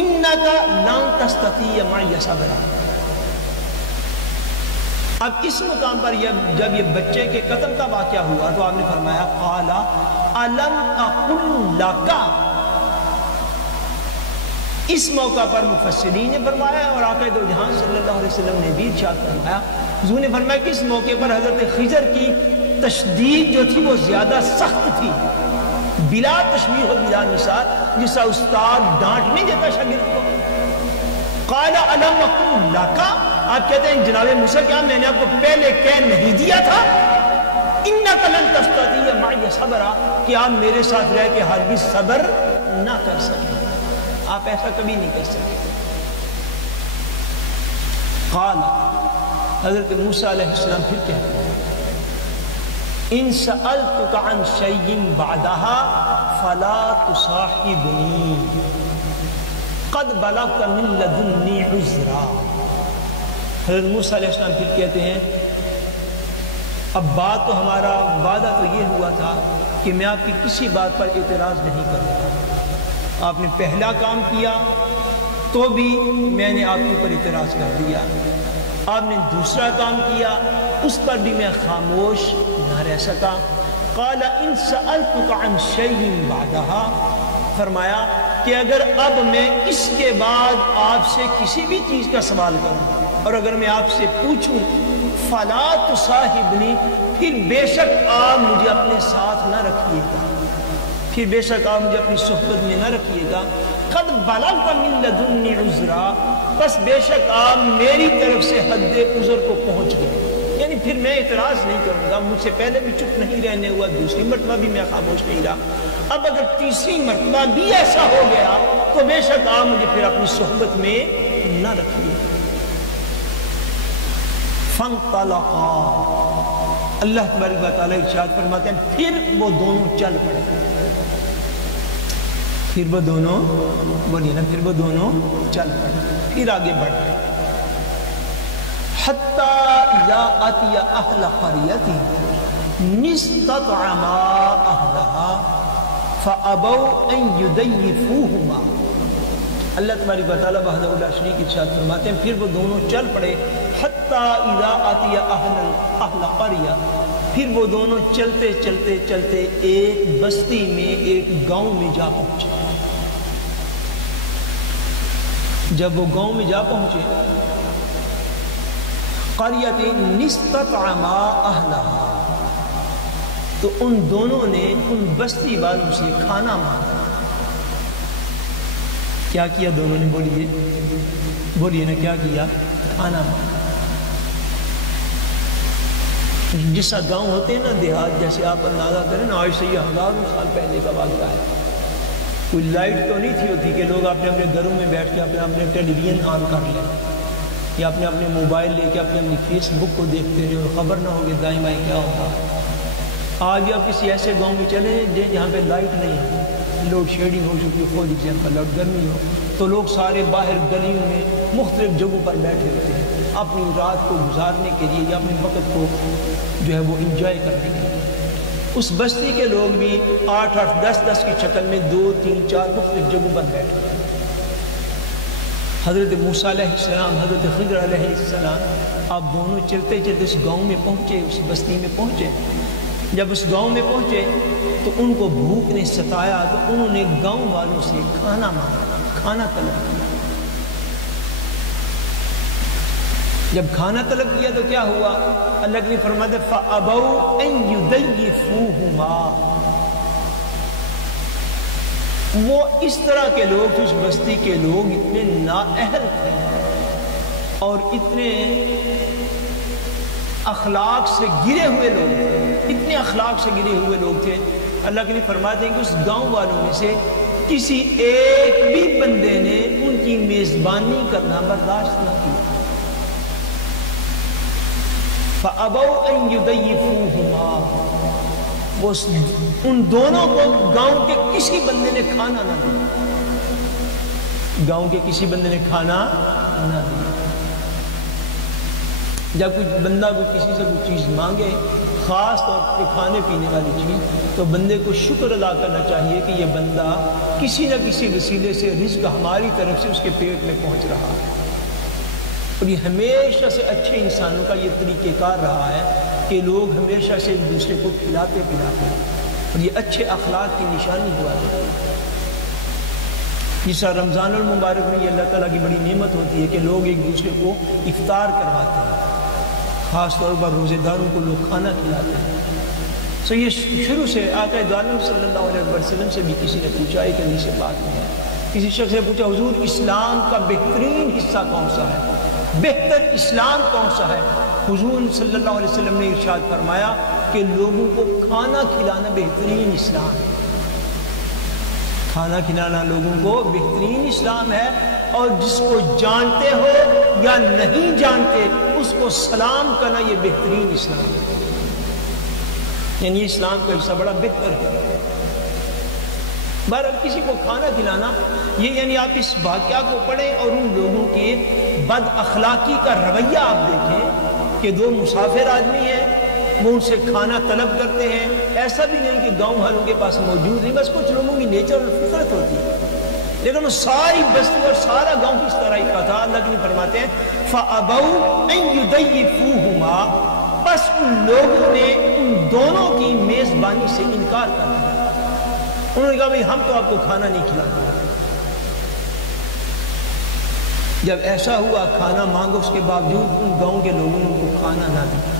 انک لن تستطیع معی صبرا۔ اب اس مقام پر جب یہ بچے کے قتل کا واقعہ ہوا تو آپ نے فرمایا قال الم اقل لک۔ اس موقع پر مفسرین نے فرمایا اور آقا دو جہان صلی اللہ علیہ وسلم نے بھی ارشاد فرمایا، حضور نے فرمایا کہ اس موقع پر حضرت خضر کی تشدید جو تھی وہ زیادہ سخت تھی، بلا تشبیہ و بلا مثال، جیسا استاد ڈانٹ نہیں دیتا شاگرد کو۔ قال الم اقل لک، آپ کہتے ہیں جناب موسیٰ کیا میں نے آپ کو پہلے کہہ نہیں دیا تھا انک لن تستطیع معی صبرا، کہ آپ میرے ساتھ رہ کے ہرگز صبر نہ کر سکیں، آپ ایسا کبھی نہیں کر سکتے۔ قال، حضرت موسیٰ علیہ السلام پھر کہتے ہیں ان سألتک عن شیء بعدها فلا تصاحبنی قد بلغت من لدنی عذرا۔ حضرت موسیٰ علیہ السلام پھر کہتے ہیں اب بات تو ہمارا وعدہ تو یہ ہوا تھا کہ میں آپ کی کسی بات پر اعتراض نہیں کروں گا، آپ نے پہلا کام کیا تو بھی میں نے آپ کے اوپر اعتراض کر دیا، آپ نے دوسرا کام کیا اس پر بھی میں خاموش نہ رہ سکا۔ قال ان سألتک عن شیء بعدها، فرمایا کہ اگر اب میں اس کے بعد آپ سے کسی بھی چیز کا سوال کروں اور اگر میں آپ سے پوچھوں فلا تصاحبنی، پھر بے شک آپ مجھے اپنے ساتھ نہ رکھیے گا، پھر بے شک آپ مجھے اپنی صحبت میں نہ رکھیے گا۔ قد بلغت من لدنی عذرا، بس بے شک آپ میری طرف سے حد عذر کو پہنچ گئے، یعنی پھر میں اعتراض نہیں کروں گا، مجھ سے پہلے بھی چپ نہیں رہنے ہوا، دوسری مرتبہ بھی میں خاموش نہیں رہا، اب اگر تیسری مرتبہ بھی ایسا ہو گیا تو بے شک آپ مجھے پھر اپنی صحبت میں نہ رکھیے گا۔ فانطلقا، اللہ تبارک و تعالیٰ ارشاد فرماتے ہیں پھر وہ دونوں چل پڑے، پھر وہ دونوں بولیے نا، پھر وہ دونوں چل پڑے، پھر آگے بڑھ گئے۔ حتی اذا اتی اہل قریۃ نستطعما اہلها فابوا ان یضیفوہما۔ اللہ تبارک و تعالیٰ وحدہ لا شریک ارشاد فرماتے ہیں پھر وہ دونوں چل پڑے، حتی اذا اتی اہل قریہ، پھر وہ دونوں چلتے چلتے چلتے ایک بستی میں، ایک گاؤں میں جا پہنچے۔ جب وہ گاؤں میں جا پہنچے، قریۃ نستطعما اہلها، تو ان دونوں نے ان بستی والوں سے کھانا مانگا۔ کیا کیا دونوں نے؟ بولیے نا، کیا کیا؟ کھانا مانگا۔ جیسا گاؤں ہوتے ہیں نا، دیہات، جیسے آپ اندازہ کریں نا، آج سے یہ ہزاروں سال پہلے کا واقعہ ہے، کوئی لائٹ تو نہیں تھی ہوتی کہ لوگ اپنے اپنے گھروں میں بیٹھ کے اپنے ٹیلی ویژن آن کر لیں یا اپنے موبائل لے کے اپنی فیس بک کو دیکھتے رہے اور خبر نہ ہوگی دائیں بائیں کیا ہوگا۔ آج آپ کسی ایسے گاؤں میں چلے جہاں پہ لائٹ نہیں ہے، لوڈ شیڈنگ ہو چکی ہے، فور ایگزامپل لوڈ گرمی ہو، تو لوگ سارے باہر گلیوں میں مختلف جگہوں پر بیٹھے ہوتے ہیں اپنی رات کو گزارنے کے لیے یا اپنے وقت کو جو ہے وہ انجوائے کرنے کے لیے۔ اس بستی کے لوگ بھی 8-8 10-10 کی شکل میں 2-3-4 مختلف جگہوں پر بیٹھے ہوئے۔ حضرت موسیٰ علیہ السلام، حضرت خضر علیہ السلام، آپ دونوں چلتے چلتے اس گاؤں میں پہنچے، اس بستی میں پہنچے۔ جب اس گاؤں میں پہنچے تو ان کو بھوک نے ستایا تو انہوں نے گاؤں والوں سے کھانا مانگا، کھانا طلب کیا۔ جب کھانا طلب کیا تو کیا ہوا؟ اللہ کے فرماتے فَأَبَوْا أَن يُضَيِّفُوهُمَا، وہ اس طرح کے لوگ تھے، اس بستی کے لوگ اتنے نااہل تھے اور اتنے اخلاق سے گرے ہوئے لوگ تھے، اتنے اخلاق سے گرے ہوئے لوگ تھے۔ اللہ کے لیے فرماتے ہیں کہ اس گاؤں والوں میں سے کسی ایک بھی بندے نے ان کی میزبانی کرنا برداشت نہ کیا۔ فَأَبَوْا أَن يُضَيِّفُوهُمَا، وہ ان دونوں کو گاؤں کے کسی بندے نے کھانا نہ دیا، گاؤں کے کسی بندے نے کھانا نہ دیا۔ جب کوئی بندہ کوئی کسی سے کوئی چیز مانگے، خاص طور پہ کھانے پینے والی چیز، تو بندے کو شکر ادا کرنا چاہیے کہ یہ بندہ کسی نہ کسی وسیلے سے رزق ہماری طرف سے اس کے پیٹ میں پہنچ رہا ہے۔ اور یہ ہمیشہ سے اچھے انسانوں کا یہ طریقہ کار رہا ہے کہ لوگ ہمیشہ سے ایک دوسرے کو کھلاتے پلاتے ہیں، اور یہ اچھے اخلاق کی نشانی ہوا ہے۔ جس طرح رمضان المبارک میں یہ اللہ تعالیٰ کی بڑی نعمت ہوتی ہے کہ لوگ ایک دوسرے کو افطار کرواتے ہیں، خاص طور پر روزے داروں کو لوگ کھانا کھلاتے ہیں۔ تو یہ شروع سے آقا دو عالم صلی اللہ علیہ وسلم سے بھی کسی نے پوچھا، ایک حدیث سے بات نہیں ہے، کسی شخص نے پوچھا حضور اسلام کا بہترین حصہ کون سا ہے، بہتر اسلام کون سا ہے؟ حضور صلی اللہ علیہ وسلم نے ارشاد فرمایا کہ لوگوں کو کھانا کھلانا بہترین اسلام ہے۔ کھانا کھلانا لوگوں کو بہترین اسلام ہے، اور جس کو جانتے ہو یا نہیں جانتے اس کو سلام کرنا یہ بہترین اسلام ہے، یعنی اسلام کا حصہ بڑا بہتر ہے۔ بہرحال کسی کو کھانا کھلانا یہ یعنی آپ اس واقعہ کو پڑھیں اور ان لوگوں کے بد اخلاقی کا رویہ آپ دیکھیں کہ دو مسافر آدمی ہیں، وہ ان سے کھانا طلب کرتے ہیں، ایسا بھی نہیں کہ گاؤں والوں کے پاس موجود نہیں، بس کچھ لوگوں کی نیچر اور فطرت ہوتی ہے، لیکن وہ ساری بستی اور سارا گاؤں کس طرح کا تھا۔ اللہ کے فرماتے ہیں فَأَبَوْا أَن يُضَيِّفُوهُمَا، بس ان لوگوں نے ان دونوں کی میزبانی سے انکار کر دیا، انہوں نے کہا بھئی ہم تو آپ کو کھانا نہیں کھلاتے۔ جب ایسا ہوا کھانا مانگو اس کے باوجود ان گاؤں کے لوگوں نے ان کو کھانا نہ دیا۔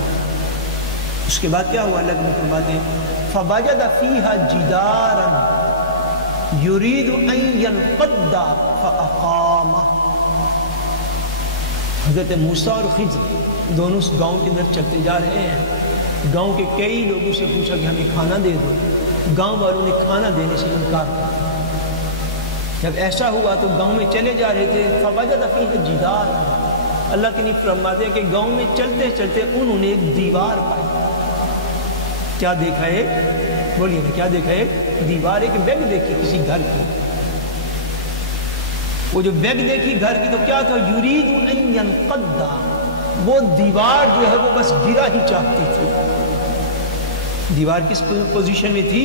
اس کے بعد کیا ہوا؟ اللہ نے فرماتے ہیں فَوَجَدَ فِيهَا جِدَارًا يُرِيدُ أَن يَنْقَضَّ فَأَقَامَهُ۔ حضرت موسیٰ اور خضر دونوں اس گاؤں کے اندر چلتے جا رہے ہیں، گاؤں کے کئی لوگوں سے پوچھا کہ ہمیں کھانا دے دو، گاؤں والوں نے کھانا دینے سے انکار کیا۔ جب ایسا ہوا تو گاؤں میں چلے جا رہے تھے، فَوَجَدَ فِيهَا جِدَارًا، اللہ کے نیک فرماتے ہیں کہ گاؤں میں چلتے چلتے انہوں نے ایک دیوار پائی۔ کیا دیکھا ہے؟ بولیے نا، کیا دیکھا ہے؟ دیوار، ایک بیگ دیکھی کسی گھر کی۔ وہ جو بیگ دیکھی گھر کی تو کیا تھا؟ یرید ان ینقض، وہ دیوار جو ہے وہ بس گرا ہی چاہتی تھی۔ دیوار کس پوزیشن میں تھی؟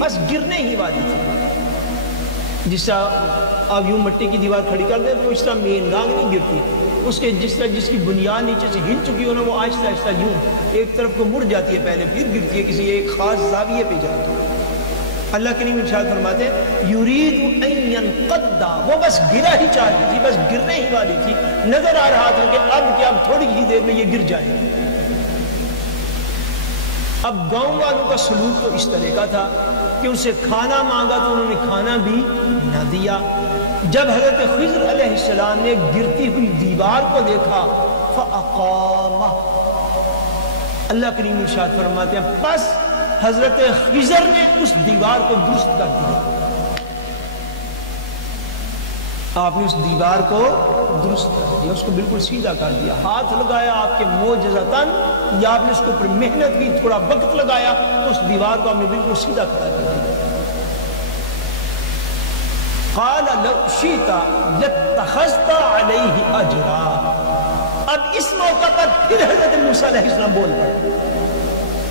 بس گرنے ہی والی تھی۔ جس طرح آپ یوں مٹی کی دیوار کھڑی کر دیں تو اس طرح مین گانگ نہیں گرتی، اس کے جس طرح جس کی بنیاد نیچے سے ہل چکی ہو نا، وہ آہستہ آہستہ یوں ایک طرف کو مڑ جاتی ہے، پہلے پھر گرتی ہے کسی ایک خاص زاویے پہ جا کے۔ اللہ کے نبی ارشاد فرماتے ہیں یرید ان ینقض، وہ بس گرا ہی چاہتی تھی، بس گرنے ہی والی تھی، نظر آ رہا تھا کہ اب تھوڑی ہی دیر میں یہ گر جائے گی۔ اب گاؤں والوں کا سلوک تو اس طرح کا تھا کہ ان سے کھانا مانگا تو انہوں نے کھانا بھی نہ دیا۔ جب حضرت خضر علیہ السلام نے گرتی ہوئی دیوار کو دیکھا فَأَقَامَ، اللہ کریم ارشاد فرماتے ہیں پس حضرت خضر نے اس دیوار کو درست کر دیا۔ آپ نے اس دیوار کو درست کر دیا، اس کو بالکل سیدھا کر دیا، ہاتھ لگایا آپ کے معجزتاً، یا آپ نے اس کو پر محنت کی، تھوڑا وقت لگایا تو اس دیوار کو آپ نے بالکل سیدھا کھڑا کر دیا۔ قال لو شئت لاتخذت علیہ اجرا، اب اس موقع پر پھر حضرت موسیٰ علیہ السلام بول پڑے،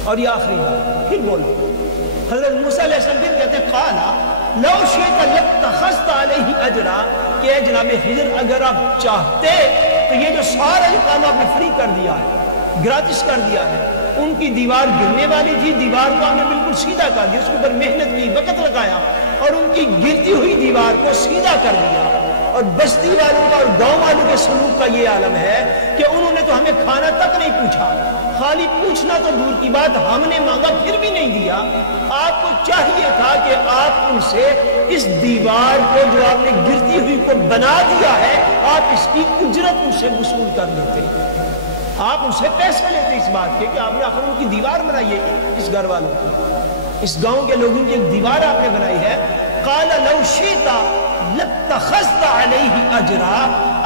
اور یہ آخری بات پھر بول پڑے۔ حضرت موسیٰ علیہ السلام پھر کہتے ہیں قال لو شئت لاتخذت علیہ اجرا، کہ اے جناب خضر اگر آپ چاہتے تو یہ جو سارا کام آپ نے فری کر دیا ہے، گراتس کر دیا ہے۔ ان کی دیوار گرنے والی تھی، دیوار کو ہم نے بالکل سیدھا کر دیا، اس کے اوپر محنت کی، وقت لگایا اور ان کی گرتی ہوئی دیوار کو سیدھا کر دیا۔ اور بستی والوں کا اور گاؤں والوں کے سلوک کا یہ عالم ہے کہ انہوں نے تو ہمیں کھانا تک نہیں پوچھا، خالی پوچھنا تو دور کی بات، ہم نے مانگا پھر بھی نہیں دیا۔ آپ کو چاہیے تھا کہ آپ ان سے اس دیوار کو جو آپ نے گرتی ہوئی کو بنا دیا ہے، آپ اس کی اجرت ان سے وصول کر لیتے، آپ ان سے پیسے لیتے اس بات کے کہ آپ نے آخر ان کی دیوار بنائی ہے، اس گھر والوں کی، اس گاؤں کے لوگوں کی ایک دیوار آپ نے بنائی ہے۔ قال لو شئت لاتخذت علیہ اجرا،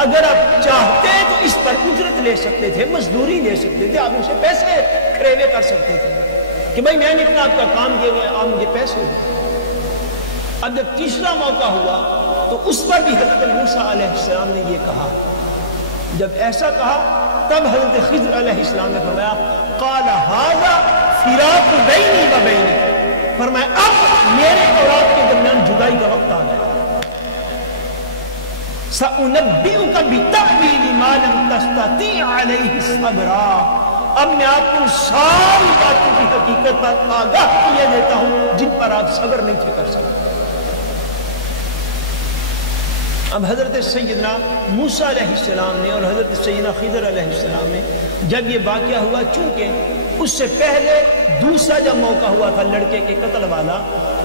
اگر آپ چاہتے تو اس پر اجرت لے سکتے تھے، مزدوری لے سکتے تھے، آپ ان سے پیسے کھریوے کر سکتے تھے کہ بھائی میں نے اتنا آپ کا کام کیا گیا، آپ مجھے پیسے دیں۔ اب جب تیسرا موقع ہوا تو اس پر بھی حضرت موسیٰ علیہ السلام نے یہ کہا۔ جب ایسا کہا تب حضرت خضر علیہ السلام نے فرمایا قال ھذا فراق بینی و بینک، فرمایا اب میرے اور آپ کے درمیان جدائی کا وقت آ گیا۔ سأنبئک بتأویل ما لم تستطیع علیہ صبرا، اب میں آپ کو ساری باتوں کی حقیقت پر آگاہ کیے دیتا ہوں جن پر آپ صبر نہیں تھے کر سکتے۔ اب حضرت سیدنا موسیٰ علیہ السلام نے اور حضرت سیدنا خضر علیہ السلام نے جب یہ واقعہ ہوا، چونکہ اس سے پہلے دوسرا جب موقع ہوا تھا لڑکے کے قتل والا،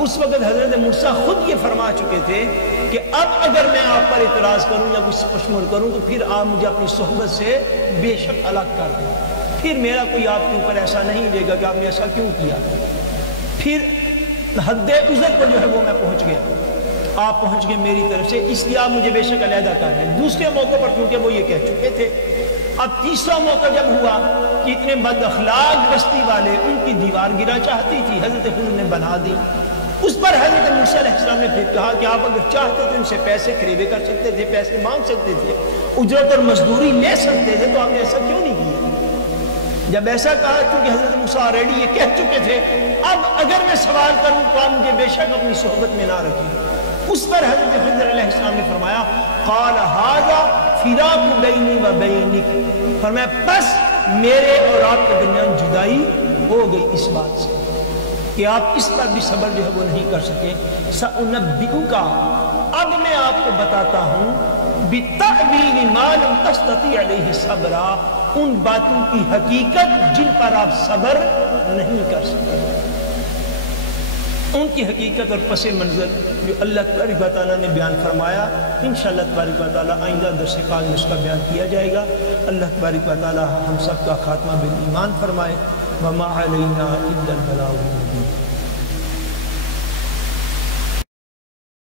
اس وقت حضرت موسیٰ خود یہ فرما چکے تھے کہ اب اگر میں آپ پر اعتراض کروں یا کچھ پشمول کروں تو پھر آپ مجھے اپنی صحبت سے بے شک الگ کر دیں، پھر میرا کوئی آپ کے اوپر ایسا نہیں لے گا کہ آپ نے ایسا کیوں کیا۔ پھر حد عذر پر جو ہے وہ میں پہنچ گیا، آپ پہنچ گئے میری طرف سے، اس لیے آپ مجھے بے شک علیحدہ کر دیں۔ دوسرے موقع پر کیونکہ وہ یہ کہہ چکے تھے، اب تیسرا موقع جب ہوا کہ اتنے بد اخلاق بستی والے ان کی دیوار گرا چاہتی تھی، حضرت خضر نے بنا دی، اس پر حضرت موسیٰ علیہ السلام نے پھر کہا کہ آپ اگر چاہتے تو ان سے پیسے کھریوے کر سکتے تھے، پیسے مانگ سکتے تھے، اجرت اور مزدوری لے سکتے تھے، تو آپ نے ایسا کیوں نہیں کیا؟ جب ایسا کہا کیونکہ حضرت موسیٰ آلریڈی یہ کہہ چکے تھے اب اگر میں سوال کروں تو آپ مجھے بے شک اپنی صحبت میں نہ رکھیں، اس پر حضرت خضر علیہ السلام نے فرمایا قال ھذا فراق بینی و بینک، فرمایا بس میرے اور آپ کے درمیان جدائی ہو گئی اس بات سے کہ آپ اس پر بھی صبر جو ہے وہ نہیں کر سکے۔ سأنبئک، اب میں آپ کو بتاتا ہوں بتأویل ما لم تستطیع علیہ صبرا، ان باتوں کی حقیقت جن پر آپ صبر نہیں کر سکتے، ان کی حقیقت اور پس منظر جو اللہ تبارک و تعالیٰ نے بیان فرمایا، انشاءاللہ تبارک و تعالیٰ آئندہ درس کال میں اس کا بیان کیا جائے گا۔ اللہ تبارک و تعالیٰ ہم سب کا خاتمہ بالایمان فرمائے۔ وما علینا الا البلاغ المبین۔